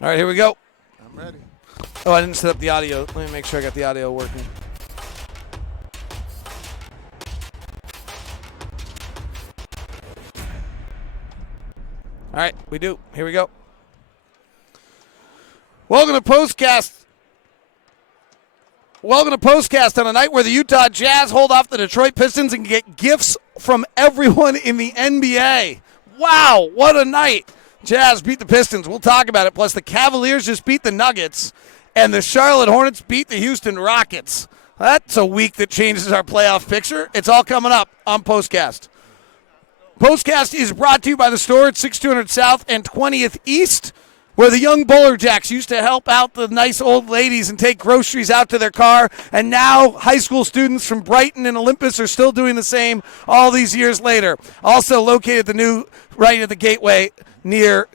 All right, here we go. I'm ready. Oh, I didn't set up the audio. Let me make sure I got the audio working. All right, we do. Here we go. Welcome to POSTCAST. Welcome to POSTCAST on a night where the Utah Jazz hold off the Detroit Pistons and get gifts from everyone in the NBA. Wow, what a night. Jazz beat the Pistons. We'll talk about it. Plus, the Cavaliers just beat the Nuggets, and the Charlotte Hornets beat the Houston Rockets. That's a week that changes our playoff picture. It's all coming up on POSTCAST. POSTCAST is brought to you by the store at 6200 South and 20th East, where the young Bowler Jacks used to help out the nice old ladies and take groceries out to their car, and now high school students from Brighton and Olympus are still doing the same all these years later. Also located the new right at the gateway near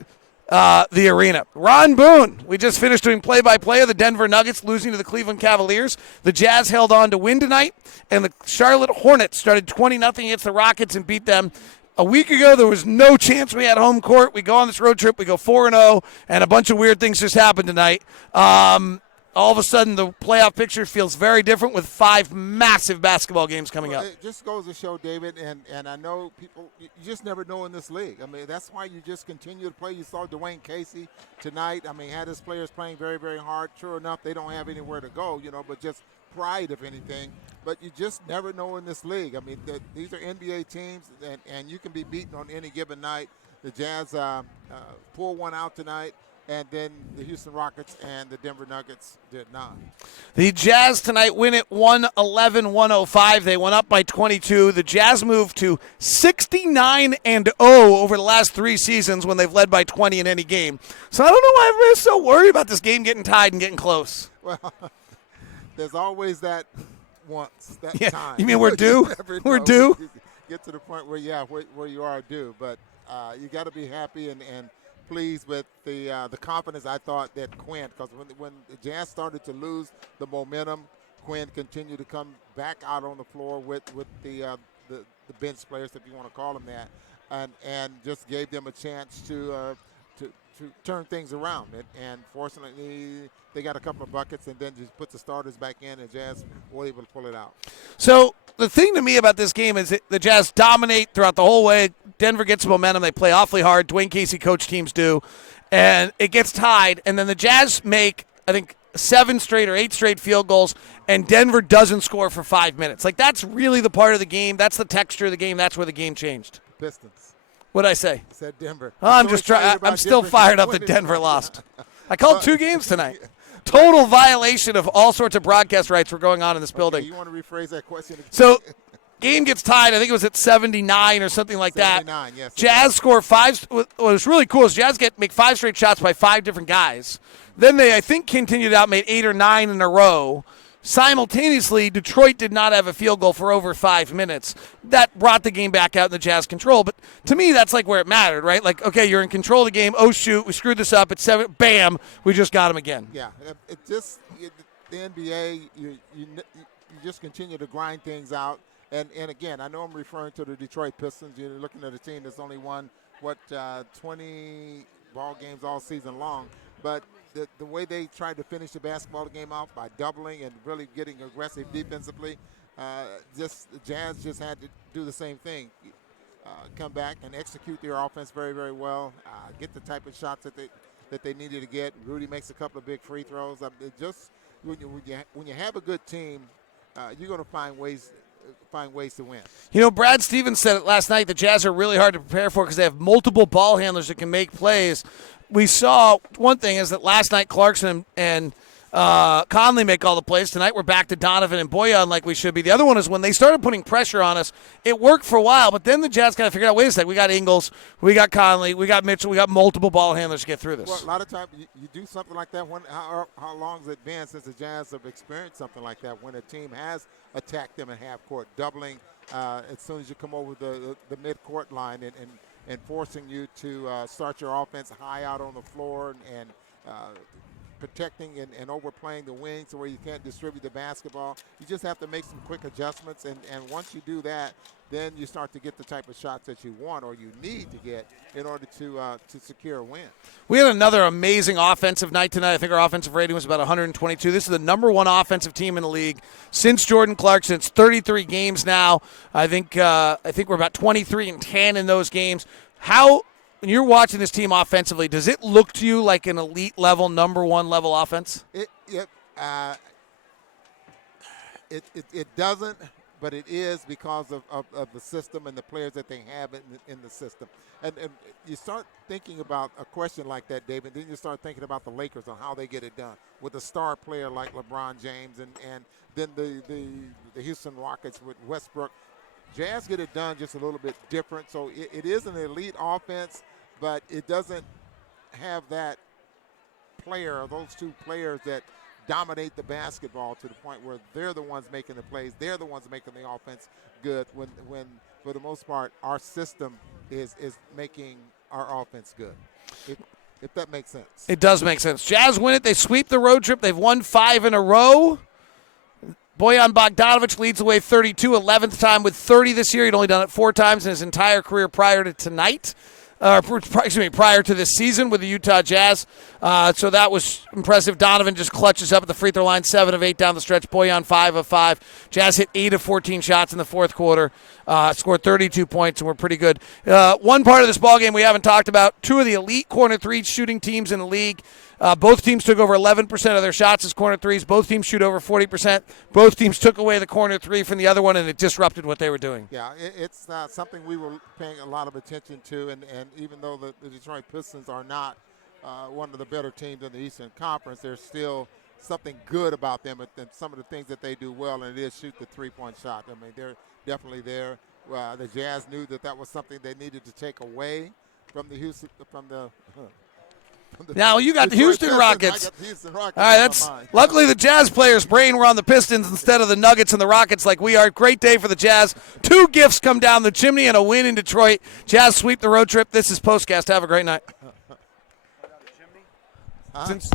the arena. Ron Boone, we just finished doing play-by-play of the Denver Nuggets losing to the Cleveland Cavaliers. The Jazz held on to win tonight, and the Charlotte Hornets started 20-0 against the Rockets and beat them. A week ago, there was no chance we had home court. We go on this road trip. We go 4-0, and a bunch of weird things just happened tonight. All of a sudden, the playoff picture feels very different with 5 massive basketball games coming up. It just goes to show, David, and I know people, you just never know in this league. I mean, that's why you just continue to play. You saw Dwayne Casey tonight. I mean, had his players playing very, very hard. Sure enough, they don't have anywhere to go, but just pride, if anything. But you just never know in this league. I mean, these are NBA teams, and you can be beaten on any given night. The Jazz pull one out tonight, and then the Houston Rockets and the Denver Nuggets did not. The Jazz tonight win it 111-105. They went up by 22. The Jazz moved to 69-0 over the last 3 seasons when they've led by 20 in any game. So I don't know why everybody's so worried about this game getting tied and getting close. Well, there's always that time. You mean we're due? We're due? Get to the point where you are due. But you got to be happy and pleased with the confidence I thought that Quinn, because when the Jazz started to lose the momentum, Quinn continued to come back out on the floor with the bench players, if you want to call them that, and just gave them a chance to turn things around. And fortunately, they got a couple of buckets and then just put the starters back in, and Jazz were able to pull it out. So the thing to me about this game is that the Jazz dominate throughout the whole way. Denver gets momentum. They play awfully hard. Dwayne Casey coach teams do. And it gets tied. And then the Jazz make, I think, 7 straight or 8 straight field goals, and Denver doesn't score for 5 minutes. Like, that's really the part of the game. That's the texture of the game. That's where the game changed. Pistons. What'd I say? Said Denver. Oh, I'm just trying. I'm still fired up that Denver lost. I called 2 games tonight. Total violation of all sorts of broadcast rights were going on in this building. You want to rephrase that question again? So, game gets tied. I think it was at 79 or something like 79, that. yes. Jazz score 5. What was really cool is Jazz make 5 straight shots by 5 different guys. Then they, I think, continued out, made 8 or 9 in a row. Simultaneously, Detroit did not have a field goal for over 5 minutes. That brought the game back out in the Jazz control. But to me, that's like where it mattered, right? Like, okay, you're in control of the game. Oh, shoot, we screwed this up. It's 7. Bam, we just got him again. Yeah, the NBA, you just continue to grind things out. And again, I know I'm referring to the Detroit Pistons. You're looking at a team that's only won, 20 ball games all season long. But the way they tried to finish the basketball game off by doubling and really getting aggressive defensively, the Jazz just had to do the same thing. Come back and execute their offense very, very well. Get the type of shots that they needed to get. Rudy makes a couple of big free throws. When you have a good team, you're going to find ways to win. Brad Stevens said it last night. The Jazz are really hard to prepare for because they have multiple ball handlers that can make plays. We saw one thing is that last night Clarkson and Conley make all the plays. Tonight we're back to Donovan and Boyan like we should be. The other one is when they started putting pressure on us, it worked for a while, but then the Jazz kind of figured out, wait a second, we got Ingles, we got Conley, we got Mitchell, we got multiple ball handlers to get through this. Well, a lot of times you do something like that. How long has it been since the Jazz have experienced something like that when a team has attacked them in half court, doubling as soon as you come over the mid-court line and forcing you to start your offense high out on the floor and protecting and overplaying the wing to where you can't distribute the basketball. You just have to make some quick adjustments, and once you do that, then you start to get the type of shots that you want or you need to get in order to secure a win. We had another amazing offensive night tonight. I think our offensive rating was about 122. This is the number one offensive team in the league since Jordan Clarkson. It's 33 games now. I think we're about 23-10 in those games. How, when you're watching this team offensively, does it look to you like an elite level, number one level offense? It doesn't, but it is because of the system and the players that they have in the system. And you start thinking about a question like that, David, then you start thinking about the Lakers on how they get it done with a star player like LeBron James and then the Houston Rockets with Westbrook. Jazz get it done just a little bit different. So it is an elite offense, but it doesn't have that player or those two players that dominate the basketball to the point where they're the ones making the plays. They're the ones making the offense good when for the most part, our system is making our offense good. If that makes sense. It does make sense. Jazz win it. They sweep the road trip. They've won 5 in a row. Bojan Bogdanovic leads the way 32, 11th time with 30 this year. He'd only done it 4 times in his entire career prior to tonight. Prior to this season with the Utah Jazz. So that was impressive. Donovan just clutches up at the free throw line, 7 of 8 down the stretch. Bojan 5 of 5. Jazz hit 8 of 14 shots in the fourth quarter. Scored 32 points, and we're pretty good. One part of this ballgame we haven't talked about, 2 of the elite corner 3 shooting teams in the league. Both teams took over 11% of their shots as corner threes. Both teams shoot over 40%. Both teams took away the corner 3 from the other one, and it disrupted what they were doing. Yeah, it's something we were paying a lot of attention to, and even though the Detroit Pistons are not one of the better teams in the Eastern Conference, there's still something good about them and some of the things that they do well, and it is shoot the three-point shot. I mean, they're definitely there. The Jazz knew that was something they needed to take away from the Houston, Now you got the Houston Rockets. Houston Rockets. All right, that's luckily the Jazz players' brain were on the Pistons instead of the Nuggets and the Rockets like we are. Great day for the Jazz. 2 gifts come down the chimney and a win in Detroit. Jazz sweep the road trip. This is POSTCAST. Have a great night. Huh? Since